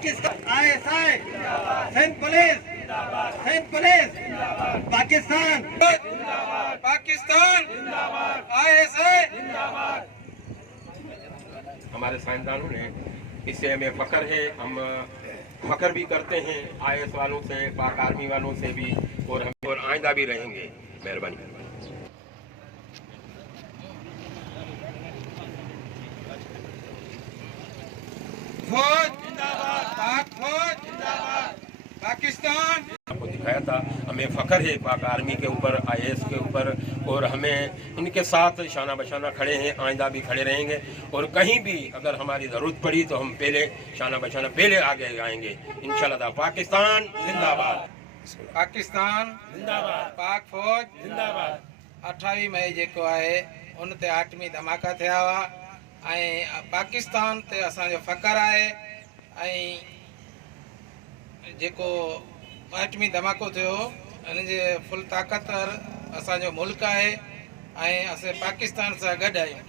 Pakistan ISI, Sindh police, Pakistan, Pakistan, ISI। हमारे साइंसदानों ने, इससे हमें फख्र है। हम फख्र भी करते हैं IS वालों से, पाक आर्मी वालों से भी, और हम और आइंदा भी रहेंगे। मेहरबानी। फौज जिंदाबाद, पाक फौज जिंदाबाद, पाकिस्तान। आपको दिखाया था, हमें फख्र है पाक आर्मी के ऊपर, IS के ऊपर, और हमें इनके साथ शाना बशाना खड़े हैं, आइंदा भी खड़े रहेंगे। और कहीं भी अगर हमारी ज़रूरत पड़ी तो हम पहले शाना बशाना पहले आगे आएंगे इंशाल्लाह। पाकिस्तान जिंदाबाद, पाकिस्तान जिंदाबाद, पाक फौज जिंदाबाद। 28 मई जेको आहे उन ते आटमी धमाका थिया हुआ ऐं पाकिस्तान ते असांजो फ़ख्र आहे। ऐं जेको आटमी धमाको थियो इन जे फुल ताक़तवर असांजो मुल्क आहे ऐं असां पाकिस्तान सां गॾु आहियूं।